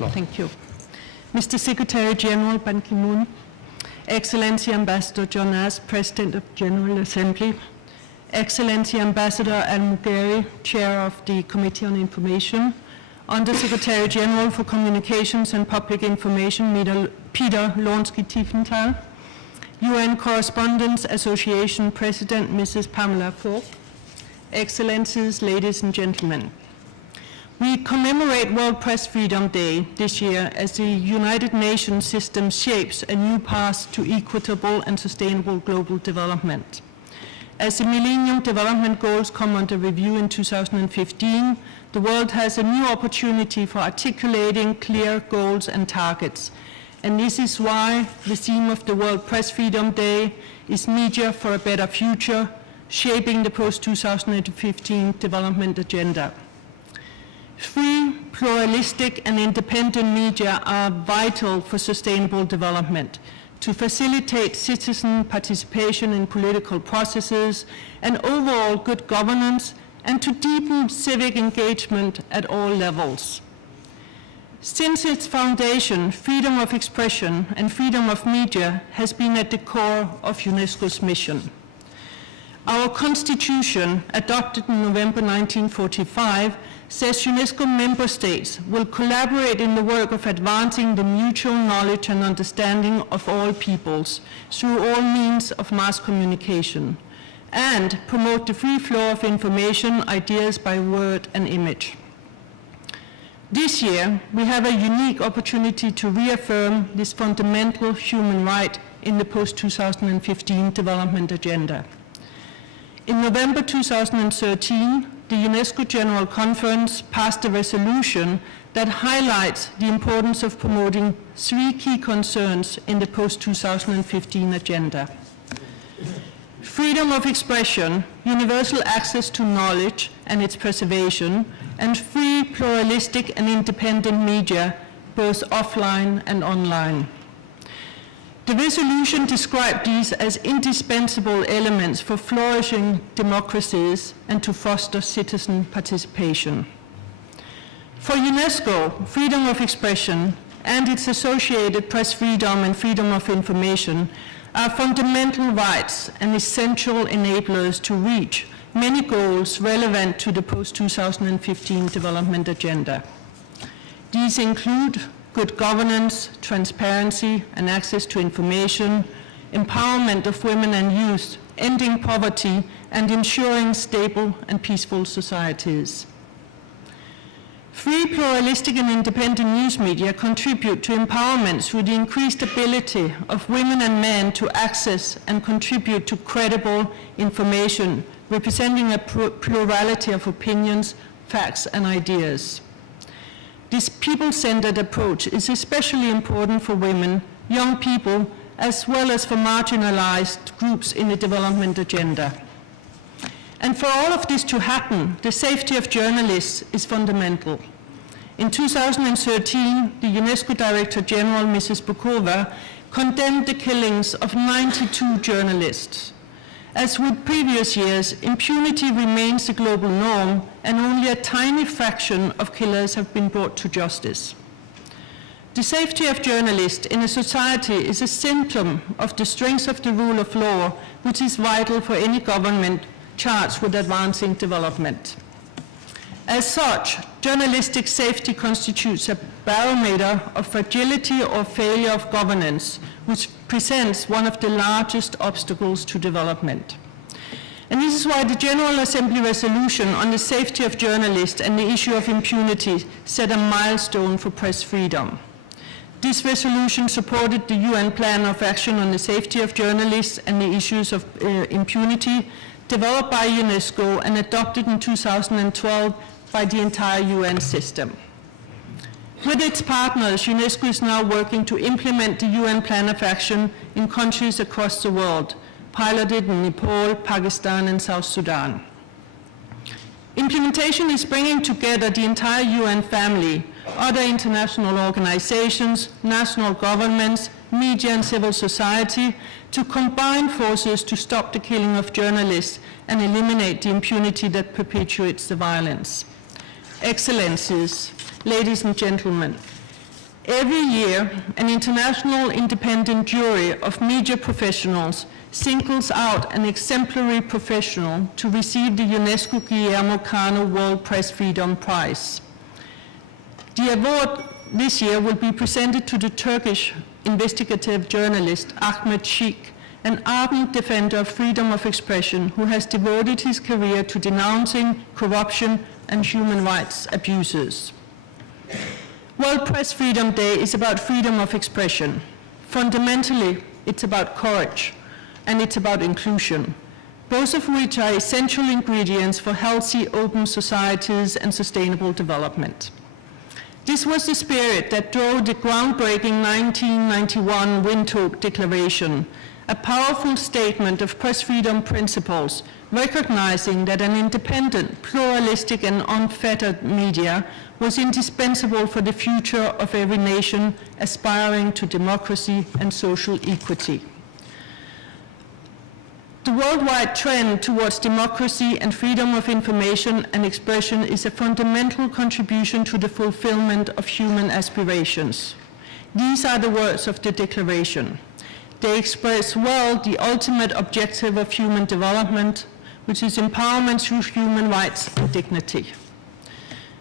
floor. Thank you. Mr. Secretary General Ban Ki-moon, Excellency Ambassador John Ash, President of General Assembly, Excellency Ambassador Al-Mugheri, Chair of the Committee on Information, Under-Secretary General for Communications and Public Information, Peter Lornsky-Tiefenthal, UN Correspondents Association President, Mrs. Pamela Falk, Excellencies, ladies and gentlemen. We commemorate World Press Freedom Day this year as the United Nations system shapes a new path to equitable and sustainable global development. As the Millennium Development Goals come under review in 2015, the world has a new opportunity for articulating clear goals and targets. And this is why the theme of the World Press Freedom Day is Media for a Better Future, shaping the post-2015 development agenda. Free, pluralistic, and independent media are vital for sustainable development, to facilitate citizen participation in political processes and overall good governance, and to deepen civic engagement at all levels. Since its foundation, freedom of expression and freedom of media has been at the core of UNESCO's mission. Our Constitution, adopted in November 1945, says UNESCO member states will collaborate in the work of advancing the mutual knowledge and understanding of all peoples through all means of mass communication, and promote the free flow of information, ideas by word and image. This year, we have a unique opportunity to reaffirm this fundamental human right in the post-2015 development agenda. In November 2013, the UNESCO General Conference passed a resolution that highlights the importance of promoting three key concerns in the post-2015 agenda: freedom of expression, universal access to knowledge and its preservation, and free, pluralistic, and independent media, both offline and online. The resolution described these as indispensable elements for flourishing democracies and to foster citizen participation. For UNESCO, freedom of expression and its associated press freedom and freedom of information are fundamental rights and essential enablers to reach many goals relevant to the post-2015 development agenda. These include good governance, transparency and access to information, empowerment of women and youth, ending poverty, and ensuring stable and peaceful societies. Free, pluralistic, and independent news media contribute to empowerment through the increased ability of women and men to access and contribute to credible information, representing a plurality of opinions, facts, and ideas. This people-centered approach is especially important for women, young people, as well as for marginalized groups in the development agenda. And for all of this to happen, the safety of journalists is fundamental. In 2013, the UNESCO Director General, Mrs. Bukova, condemned the killings of 92 journalists. As with previous years, impunity remains the global norm, and only a tiny fraction of killers have been brought to justice. The safety of journalists in a society is a symptom of the strength of the rule of law, which is vital for any government charged with advancing development. As such, journalistic safety constitutes a barometer of fragility or failure of governance, which presents one of the largest obstacles to development. And this is why the General Assembly resolution on the safety of journalists and the issue of impunity set a milestone for press freedom. This resolution supported the UN Plan of Action on the Safety of Journalists and the Issues of Impunity, developed by UNESCO and adopted in 2012 by the entire UN system. With its partners, UNESCO is now working to implement the UN Plan of Action in countries across the world, piloted in Nepal, Pakistan, and South Sudan. Implementation is bringing together the entire UN family, other international organizations, national governments, media and civil society, to combine forces to stop the killing of journalists and eliminate the impunity that perpetuates the violence. Excellencies, ladies and gentlemen, Every year, an international independent jury of media professionals singles out an exemplary professional to receive the UNESCO Guillermo Cano World Press Freedom Prize. The award this year will be presented to the Turkish investigative journalist Ahmet Şik, an ardent defender of freedom of expression who has devoted his career to denouncing corruption and human rights abuses. World Press Freedom Day is about freedom of expression. Fundamentally, it's about courage, and it's about inclusion, both of which are essential ingredients for healthy, open societies and sustainable development. This was the spirit that drove the groundbreaking 1991 Windhoek Declaration, a powerful statement of press freedom principles, recognizing that an independent, pluralistic, and unfettered media was indispensable for the future of every nation aspiring to democracy and social equity. The worldwide trend towards democracy and freedom of information and expression is a fundamental contribution to the fulfillment of human aspirations. These are the words of the Declaration. They express well the ultimate objective of human development, which is empowerment through human rights and dignity.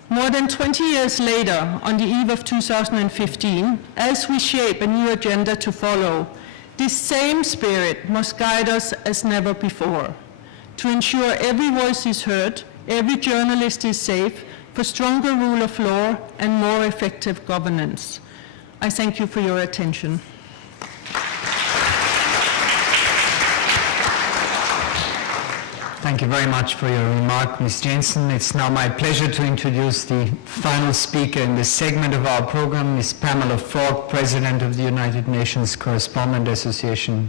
More than 20 years later, on the eve of 2015, as we shape a new agenda to follow, this same spirit must guide us as never before, to ensure every voice is heard, every journalist is safe, for stronger rule of law and more effective governance. I thank you for your attention. Thank you very much for your remark, Ms. Jensen. It's now my pleasure to introduce the final speaker in this segment of our program, Ms. Pamela Falk, President of the United Nations Correspondent Association.